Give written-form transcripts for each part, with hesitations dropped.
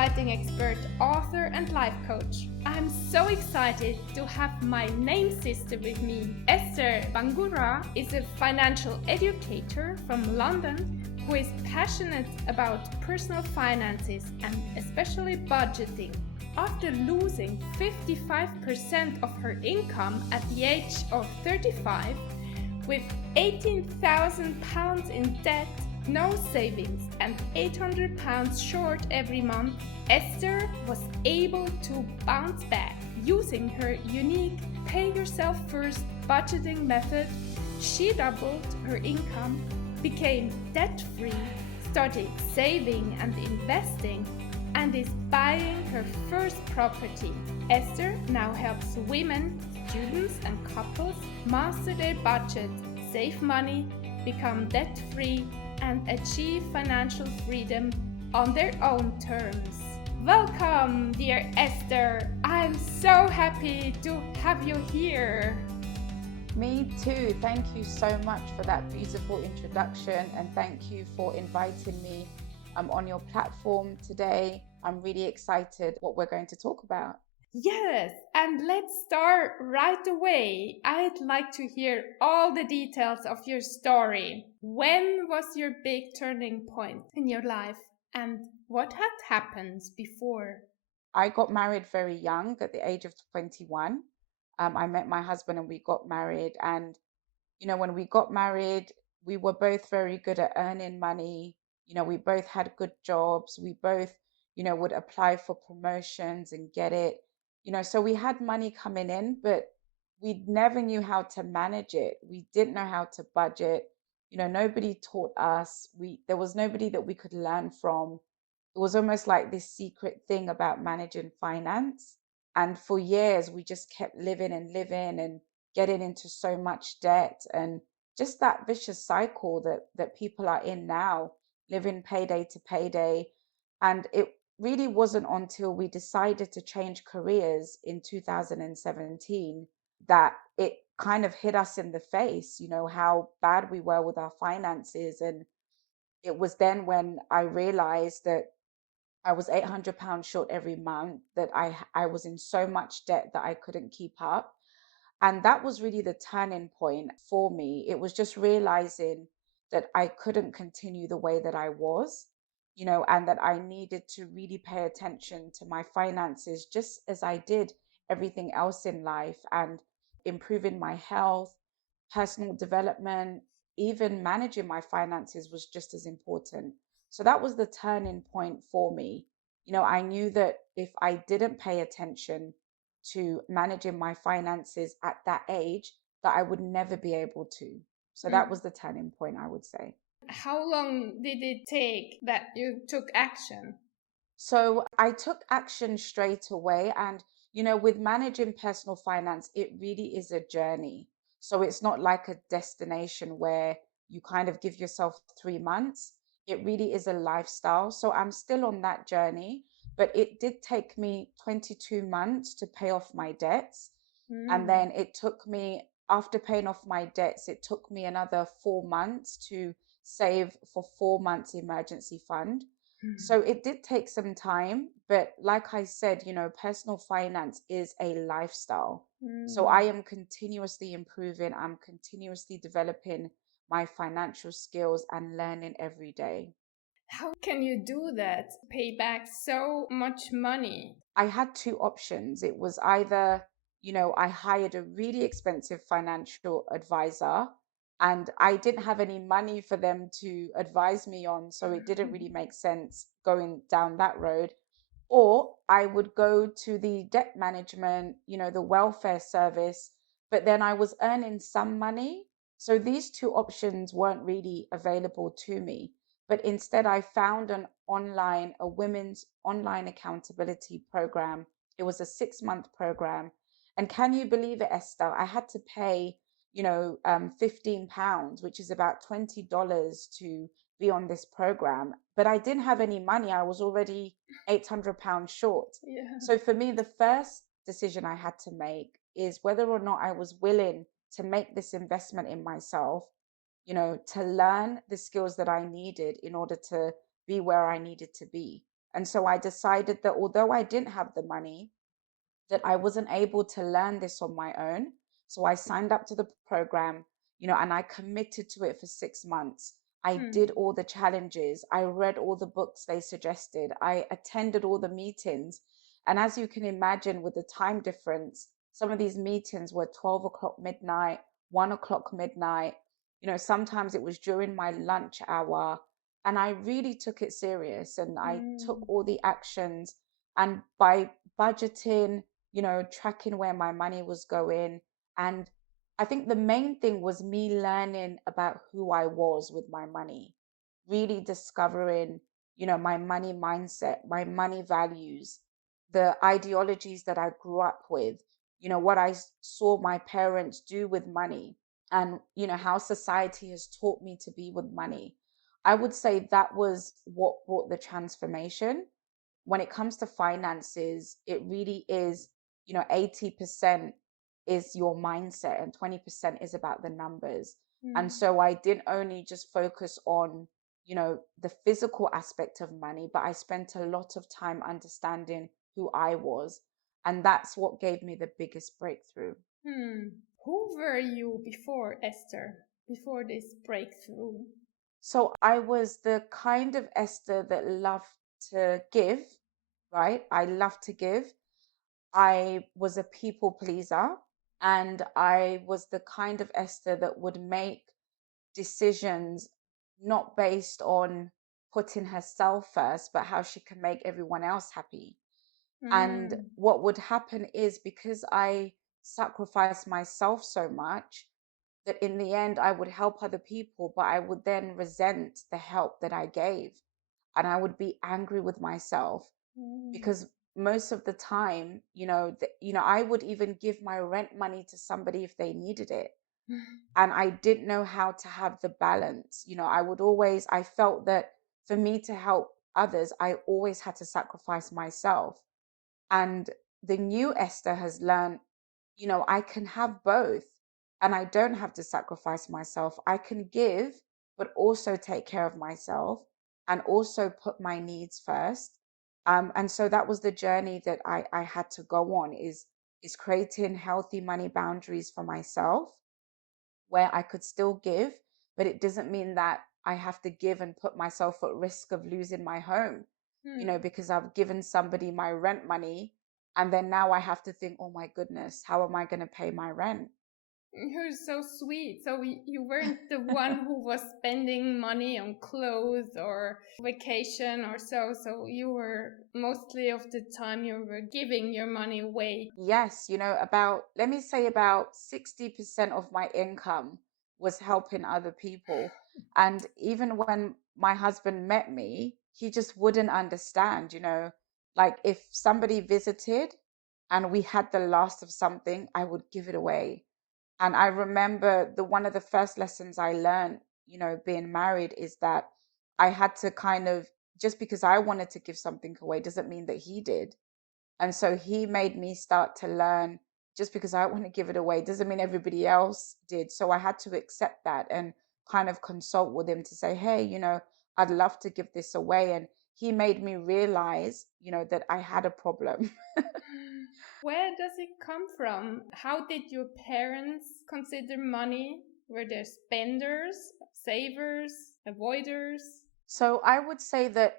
exciting expert, author, and life coach. I'm so excited to have my name sister with me. Esther Bangura is a financial educator from London who is passionate about personal finances and especially budgeting. After losing 55% of her income at the age of 35, with £18,000 in debt, no savings, and £800 short every month, Esther was able to bounce back. Using her unique pay yourself first budgeting method, she doubled her income, became debt-free, started saving and investing, and is buying her first property. Esther now helps women, students, and couples master their budget, save money, become debt-free, and achieve financial freedom on their own terms. Welcome, dear Esther. I'm so happy to have you here. Me too. Thank you so much for that beautiful introduction, and thank you for inviting me on your platform today. I'm really excited what we're going to talk about. Yes, and let's start right away. I'd like to hear all the details of your story. When was your big turning point in your life, and what had happened before? I got married very young at the age of 21. I met my husband and we got married. And, when we got married, we were both very good at earning money. We both had good jobs. We both, would apply for promotions and get it. So we had money coming in, but we never knew how to manage it. We didn't know how to budget. Nobody taught us. There was nobody that we could learn from. It was almost like this secret thing about managing finance. And for years, we just kept living and getting into so much debt, and just that vicious cycle that people are in now, living payday to payday. And it really wasn't until we decided to change careers in 2017 that it kind of hit us in the face, how bad we were with our finances. And it was then when I realized that I was £800 short every month, that I was in so much debt that I couldn't keep up. And that was really the turning point for me. It was just realizing that I couldn't continue the way that I was, and that I needed to really pay attention to my finances, just as I did everything else in life, and improving my health, personal development, even managing my finances was just as important. So that was the turning point for me. I knew that if I didn't pay attention to managing my finances at that age, that I would never be able to. So that was the turning point, I would say. How long did it take that you took action? So I took action straight away. And, with managing personal finance, it really is a journey. So it's not like a destination where you kind of give yourself 3 months. It really is a lifestyle. So I'm still on that journey, but it did take me 22 months to pay off my debts. And then it took me, after paying off my debts, it took me another 4 months to save for 4 months emergency fund. So it did take some time, but like I said, personal finance is a lifestyle. So I am continuously improving. I'm continuously developing my financial skills and learning every day. How can you do that? Pay back so much money. I had two options. It was either, I hired a really expensive financial advisor, and I didn't have any money for them to advise me on. So it didn't really make sense going down that road. Or I would go to the debt management, the welfare service, but then I was earning some money. So these two options weren't really available to me. But instead, I found a women's online accountability program. It was a 6-month program. And can you believe it, Esther? I had to pay, £15, which is about $20 to be on this program. But I didn't have any money. I was already £800 short. Yeah. So for me, the first decision I had to make is whether or not I was willing to make this investment in myself, to learn the skills that I needed in order to be where I needed to be. And so I decided that although I didn't have the money, that I wasn't able to learn this on my own. So I signed up to the program, and I committed to it for 6 months. I did Hmm. all the challenges. I read all the books they suggested. I attended all the meetings. And as you can imagine, with the time difference, some of these meetings were 12 o'clock midnight, 1 o'clock midnight. Sometimes it was during my lunch hour. And I really took it serious and I took Hmm. all the actions. And by budgeting, tracking where my money was going. And I think the main thing was me learning about who I was with my money, really discovering, my money mindset, my money values, the ideologies that I grew up with, what I saw my parents do with money, and, how society has taught me to be with money. I would say that was what brought the transformation. When it comes to finances, it really is, 80% is your mindset and 20% is about the numbers. And Hmm. so I didn't only just focus on, the physical aspect of money, but I spent a lot of time understanding who I was. And that's what gave me the biggest breakthrough. Hmm. Who were you before, Esther? Before this breakthrough? So I was the kind of Esther that loved to give, right? I love to give. I was a people pleaser, and I was the kind of Esther that would make decisions not based on putting herself first, but how she can make everyone else happy. And Hmm. what would happen is, because I sacrificed myself so much, that in the end I would help other people, but I would then resent the help that I gave. And I would be angry with myself Hmm. because most of the time, I would even give my rent money to somebody if they needed it. And I didn't know how to have the balance. I felt that for me to help others, I always had to sacrifice myself. And the new Esther has learned, I can have both and I don't have to sacrifice myself. I can give, but also take care of myself and also put my needs first. And so that was the journey that I had to go on, is creating healthy money boundaries for myself where I could still give, but it doesn't mean that I have to give and put myself at risk of losing my home, Hmm. because I've given somebody my rent money. And then now I have to think, oh my goodness, how am I going to pay my rent? You're so sweet. So you weren't the one who was spending money on clothes or vacation or so. So you were mostly of the time you were giving your money away. Yes, let me say about 60% of my income was helping other people. And even when my husband met me, he just wouldn't understand, like if somebody visited and we had the last of something, I would give it away. And I remember one of the first lessons I learned, being married, is that I had to kind of, just because I wanted to give something away doesn't mean that he did. And so he made me start to learn, just because I want to give it away doesn't mean everybody else did. So I had to accept that and kind of consult with him to say, hey, I'd love to give this away. And he made me realize, that I had a problem. Where does it come from? How did your parents consider money? Were they spenders, savers, avoiders? So I would say that,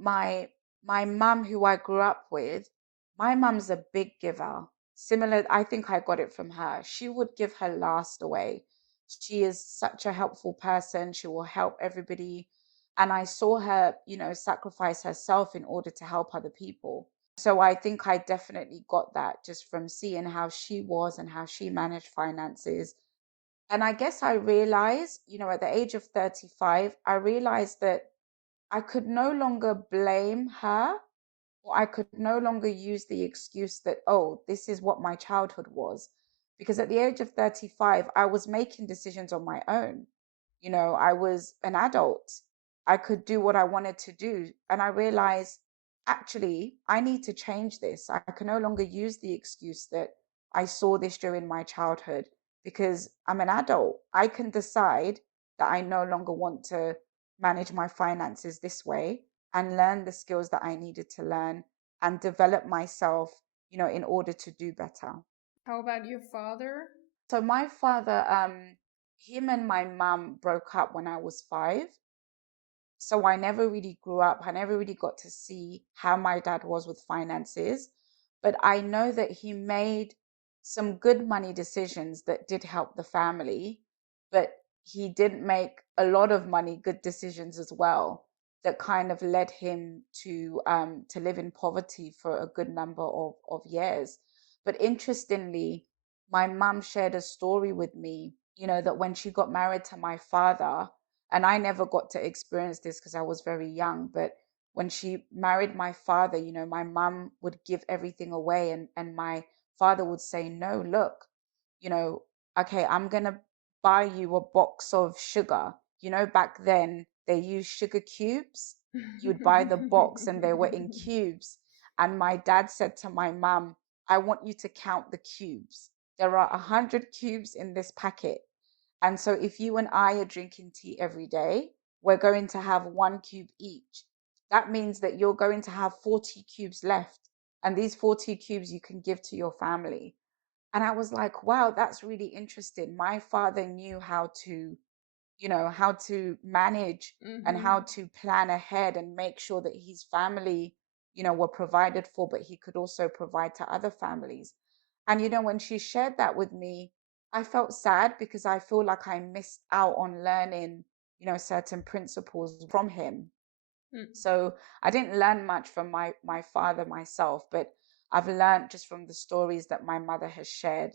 my mum, who I grew up with, my mum's a big giver. Similar, I think I got it from her. She would give her last away. She is such a helpful person. She will help everybody. And I saw her, sacrifice herself in order to help other people. So I think I definitely got that just from seeing how she was and how she managed finances. And I guess I realized, at the age of 35, I realized that I could no longer blame her, or I could no longer use the excuse that, oh, this is what my childhood was. Because at the age of 35, I was making decisions on my own. I was an adult. I could do what I wanted to do. And I realized, actually, I need to change this. I can no longer use the excuse that I saw this during my childhood, because I'm an adult. I can decide that I no longer want to manage my finances this way. and learn the skills that I needed to learn and develop myself, in order to do better. How about your father? So my father, him and my mum broke up when I was 5. So I never really grew up. I never really got to see how my dad was with finances. But I know that he made some good money decisions that did help the family. But he didn't make a lot of money, good decisions as well, that kind of led him to live in poverty for a good number of years. But interestingly, my mum shared a story with me, that when she got married to my father, and I never got to experience this because I was very young, but when she married my father, my mum would give everything away, and my father would say, no, look, you know okay, I'm gonna buy you a box of sugar. Back then they used sugar cubes. You would buy the box and they were in cubes. And my dad said to my mum, I want you to count the cubes. There are 100 cubes in this packet. And so if you and I are drinking tea every day, we're going to have 1 cube each. That means that you're going to have 40 cubes left. And these 40 cubes you can give to your family. And I was like, wow, that's really interesting. My father knew how to manage and how Mm-hmm. to plan ahead and make sure that his family, were provided for, but he could also provide to other families. And, when she shared that with me, I felt sad because I feel like I missed out on learning, certain principles from him. Mm. So I didn't learn much from my father myself, but I've learned just from the stories that my mother has shared,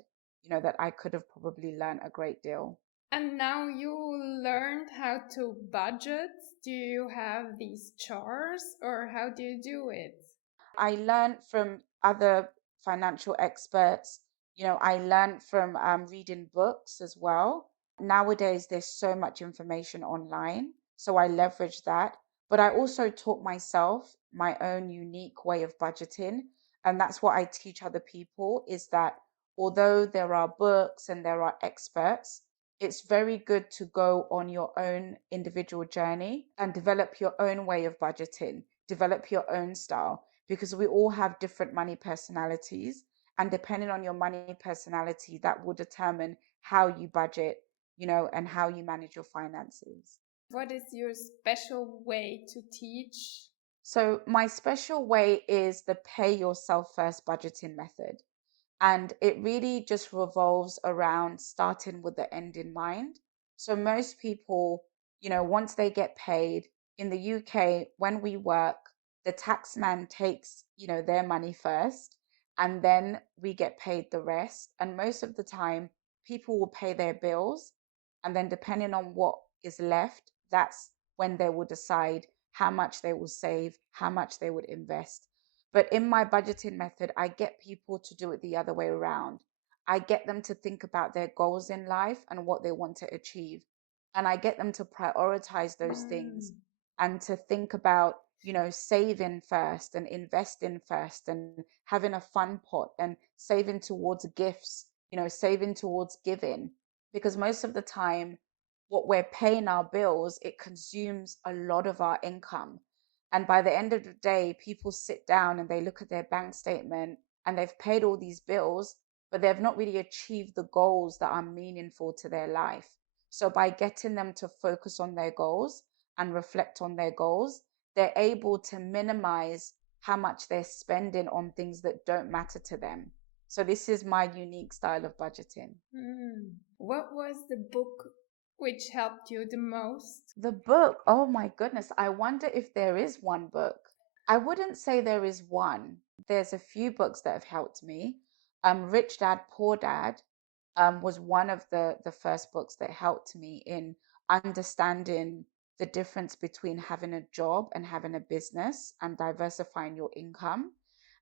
that I could have probably learned a great deal. And now you learned how to budget. Do you have these charts or how do you do it? I learned from other financial experts. I learned from reading books as well. Nowadays, there's so much information online. So I leverage that. But I also taught myself my own unique way of budgeting. And that's what I teach other people is that although there are books and there are experts, it's very good to go on your own individual journey and develop your own way of budgeting, develop your own style, because we all have different money personalities. And depending on your money personality, that will determine how you budget, and how you manage your finances. What is your special way to teach? So, my special way is the pay yourself first budgeting method. And it really just revolves around starting with the end in mind. So most people, once they get paid in the UK, when we work, the tax man takes, their money first, and then we get paid the rest. And most of the time, people will pay their bills. And then depending on what is left, that's when they will decide how much they will save, how much they would invest. But in my budgeting method, I get people to do it the other way around. I get them to think about their goals in life and what they want to achieve. And I get them to prioritize those things Mm. and to think about, saving first and investing first and having a fun pot and saving towards gifts, saving towards giving. Because most of the time, what we're paying our bills, it consumes a lot of our income. And by the end of the day, people sit down and they look at their bank statement and they've paid all these bills, but they've not really achieved the goals that are meaningful to their life. So by getting them to focus on their goals and reflect on their goals, they're able to minimize how much they're spending on things that don't matter to them. So this is my unique style of budgeting. Mm. What was the book which helped you the most? The book, oh my goodness, I wonder if there is one book. I wouldn't say there is one. There's a few books that have helped me. Rich Dad, Poor Dad was one of the first books that helped me in understanding the difference between having a job and having a business and diversifying your income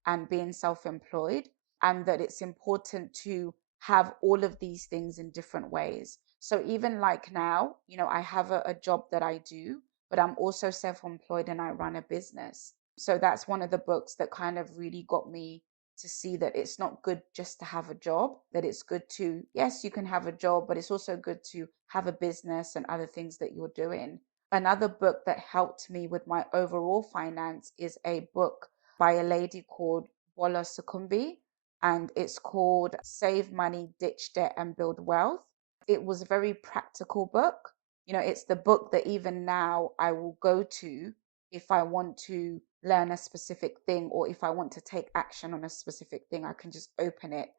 and being self-employed, and that it's important to have all of these things in different ways. So even like now, I have a job that I do, but I'm also self-employed and I run a business. So that's one of the books that kind of really got me to see that it's not good just to have a job, that it's good to, yes, you can have a job, but it's also good to have a business and other things that you're doing. Another book that helped me with my overall finance is a book by a lady called Bola Sukumbi, and it's called Save Money, Ditch Debt, and Build Wealth. It was a very practical book. It's the book that even now I will go to if I want to learn a specific thing, or if I want to take action on a specific thing. I can just open it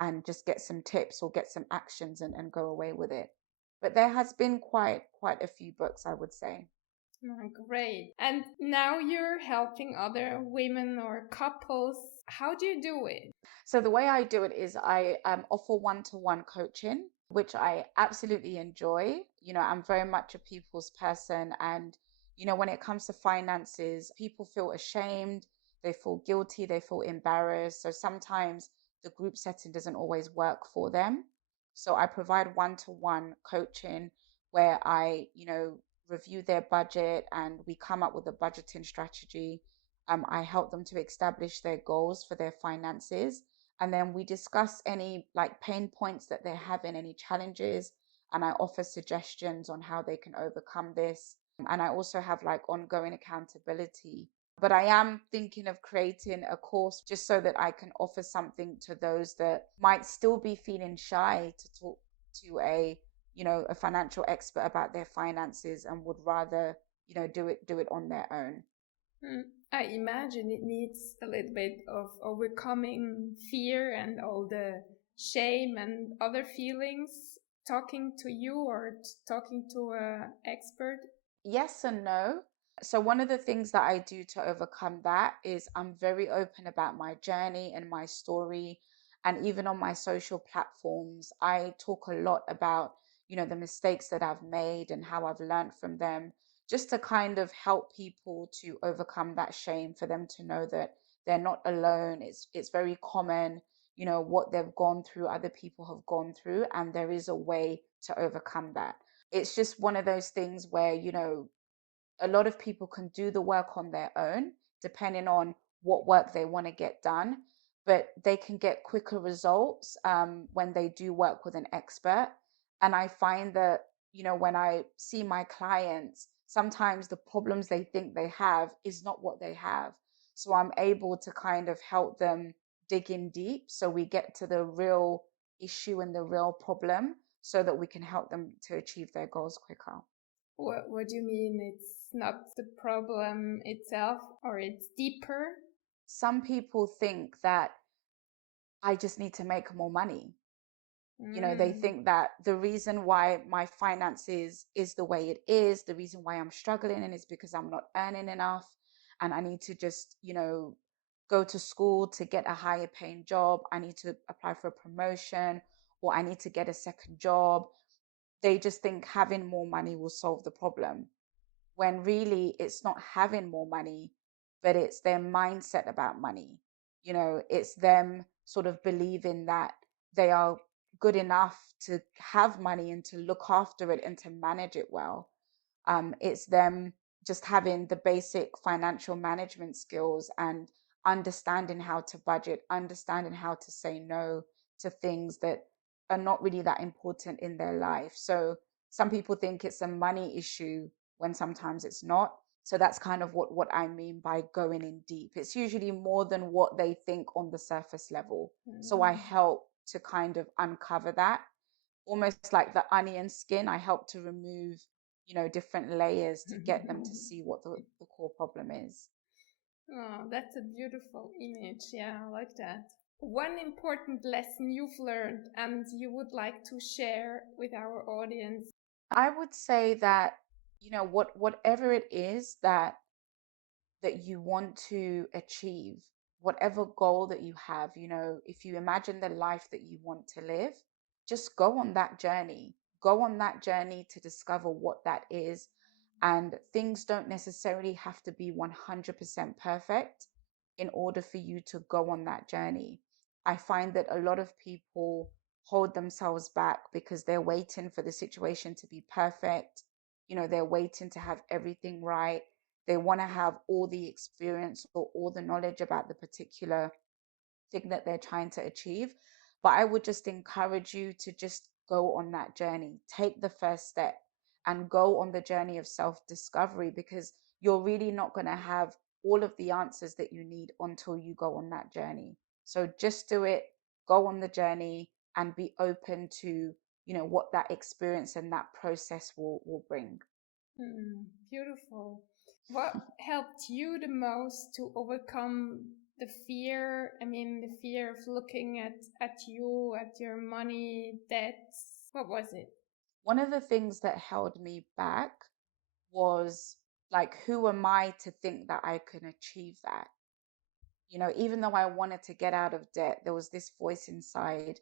and just get some tips or get some actions, and go away with it. But there has been quite a few books, I would say. Oh, great. And now you're helping other women or couples. How do you do it? So the way I do it is I offer one-to-one coaching, which I absolutely enjoy. I'm very much a people's person, and when it comes to finances, people feel ashamed, they feel guilty, they feel embarrassed. So sometimes the group setting doesn't always work for them. So I provide one-to-one coaching where I review their budget and we come up with a budgeting strategy. I help them to establish their goals for their finances, and then we discuss any like pain points that they're having, any challenges, and I offer suggestions on how they can overcome this. And I also have like ongoing accountability. But I am thinking of creating a course just so that I can offer something to those that might still be feeling shy to talk to a financial expert about their finances, and would rather do it on their own. Hmm. I imagine it needs a little bit of overcoming fear and all the shame and other feelings, talking to you or talking to a expert. Yes and no. So, one of the things that I do to overcome that is I'm very open about my journey and my story. And even on my social platforms, I talk a lot about the mistakes that I've made and how I've learned from them, just to kind of help people to overcome that shame, for them to know that they're not alone. It's very common what they've gone through, other people have gone through, and there is a way to overcome that. It's just one of those things where a lot of people can do the work on their own, depending on what work they want to get done, but they can get quicker results when they do work with an expert. And I find that when I see my clients, sometimes the problems they think they have is not what they have. So I'm able to kind of help them dig in deep, so we get to the real issue and the real problem, so that we can help them to achieve their goals quicker. What do you mean? It's not the problem itself, or it's deeper? Some people think that I just need to make more money. They Mm. think that the reason why my finances is the way it is, the reason why I'm struggling, and is because I'm not earning enough, and I need to just go to school to get a higher paying job. I need to apply for a promotion, or I need to get a second job. They just think having more money will solve the problem, when really it's not having more money, but it's their mindset about money. It's them sort of believing that they are good enough to have money and to look after it and to manage it well. It's them just having the basic financial management skills and understanding how to budget, understanding how to say no to things that are not really that important in their life. So some people think it's a money issue when sometimes it's not. So that's kind of what I mean by going in deep. It's usually more than what they think on the surface level. So I Mm. help to kind of uncover that, almost like the onion skin. I help to remove different layers to get them to see what the core problem is. Oh, that's a beautiful image. Yeah, I like that. One important lesson you've learned and you would like to share with our audience. I would say that whatever it is that you want to achieve, whatever goal that you have, if you imagine the life that you want to live, just go on that journey. Go on that journey to discover what that is. And things don't necessarily have to be 100% perfect in order for you to go on that journey. I find that a lot of people hold themselves back because they're waiting for the situation to be perfect. They're waiting to have everything right. They want to have all the experience or all the knowledge about the particular thing that they're trying to achieve. But I would just encourage you to just go on that journey, take the first step, and go on the journey of self-discovery, because you're really not going to have all of the answers that you need until you go on that journey. So just do it, go on the journey, and be open to, what that experience and that process will bring. Beautiful. What helped you the most to overcome the fear? I mean, the fear of looking at you, at your money, debts. What was it? One of the things that held me back was like, who am I to think that I can achieve that? Even though I wanted to get out of debt, there was this voice inside,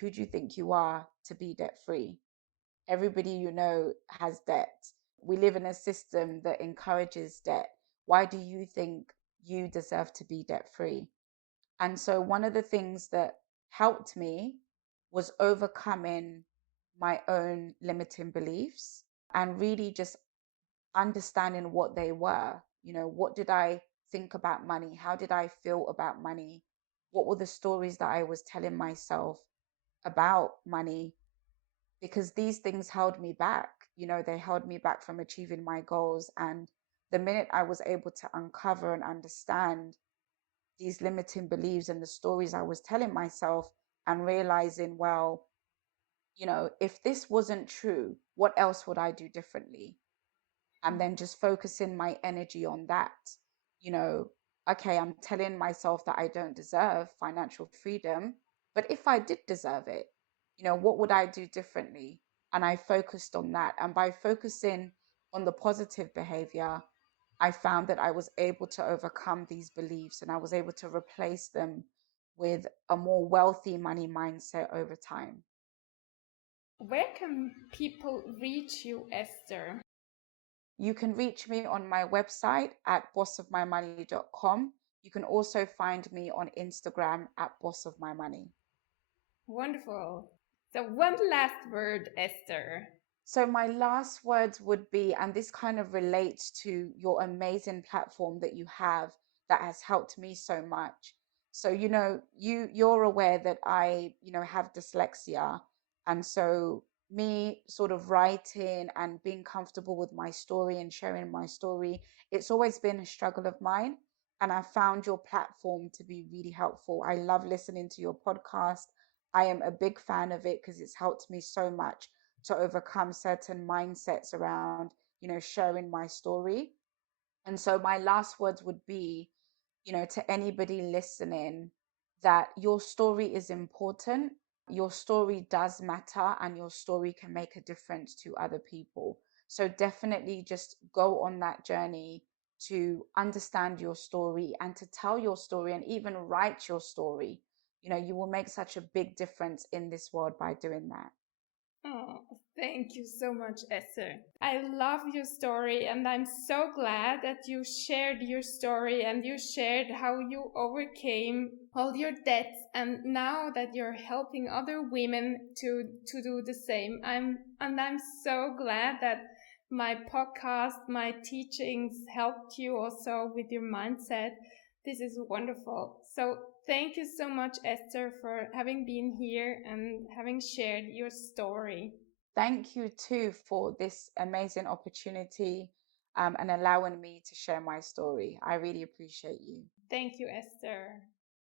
who do you think you are to be debt free? Everybody has debt. We live in a system that encourages debt. Why do you think you deserve to be debt free? And so one of the things that helped me was overcoming my own limiting beliefs and really just understanding what they were. What did I think about money? How did I feel about money? What were the stories that I was telling myself about money? Because these things held me back. They held me back from achieving my goals. And the minute I was able to uncover and understand these limiting beliefs and the stories I was telling myself, and realizing, well, if this wasn't true, what else would I do differently? And then just focusing my energy on that. you know okay, I'm telling myself that I don't deserve financial freedom, but if I did deserve it, what would I do differently? And I focused on that, and by focusing on the positive behavior, I found that I was able to overcome these beliefs, and I was able to replace them with a more wealthy money mindset over time. Where can people reach you, Esther? You can reach me on my website at bossofmymoney.com. You can also find me on Instagram at bossofmymoney. Wonderful. So, one last word, Esther. So my last words would be, and this kind of relates to your amazing platform that you have that has helped me so much. So, you're aware that I, have dyslexia. And so me sort of writing and being comfortable with my story and sharing my story, it's always been a struggle of mine. And I found your platform to be really helpful. I love listening to your podcast. I am a big fan of it because it's helped me so much to overcome certain mindsets around, sharing my story. And so my last words would be, to anybody listening, that your story is important. Your story does matter, and your story can make a difference to other people. So definitely just go on that journey to understand your story and to tell your story and even write your story. You will make such a big difference in this world by doing that. Oh, thank you so much, Esther. I love your story, and I'm so glad that you shared your story and you shared how you overcame all your debts, and now that you're helping other women to do the same. I'm so glad that my podcast, my teachings helped you also with your mindset. This is wonderful. So thank you so much, Esther, for having been here and having shared your story. Thank you too for this amazing opportunity, and allowing me to share my story. I really appreciate you. Thank you, Esther.